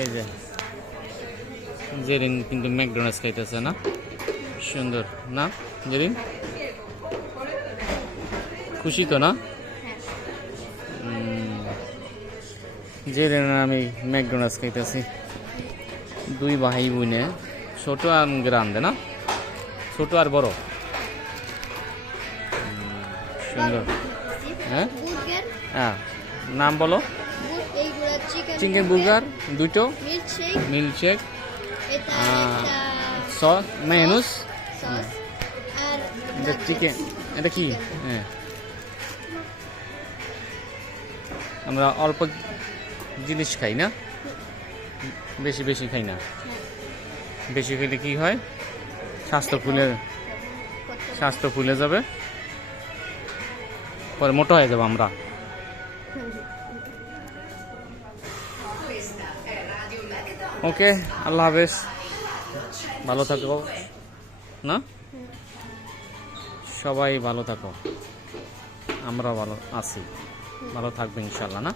এই যে জেরিন কিন্তু ম্যাকডোনাল্ডস খাইতেছে না, সুন্দর না জেরিন? খুশি তো না? জেরিন আমি ম্যাকডোনাল্ডস খাইতেছি, দুই ভাই বোনে, ছোট আর গ্রান্দে না, ছোট আর বড়, সুন্দর। হ্যাঁ হ্যাঁ, নাম বলো। চিকেন বুর্গার দুটো, মিল্কশেক, সস, মেনুস, এটা চিকেন, এটা কি? হ্যাঁ, আমরা অল্প জিনিস খাই না, বেশি বেশি খাই না। বেশি খেলে কি হয়? স্বাস্থ্য ফুলে যাবে, পরে মোটা হয়ে যাবো আমরা। ওকে, আল্লাহ হাফেজ, ভালো থাকো না, সবাই ভালো থাকো, আমরা ভালো আছি, ভালো থাকবে ইনশাল্লাহ না।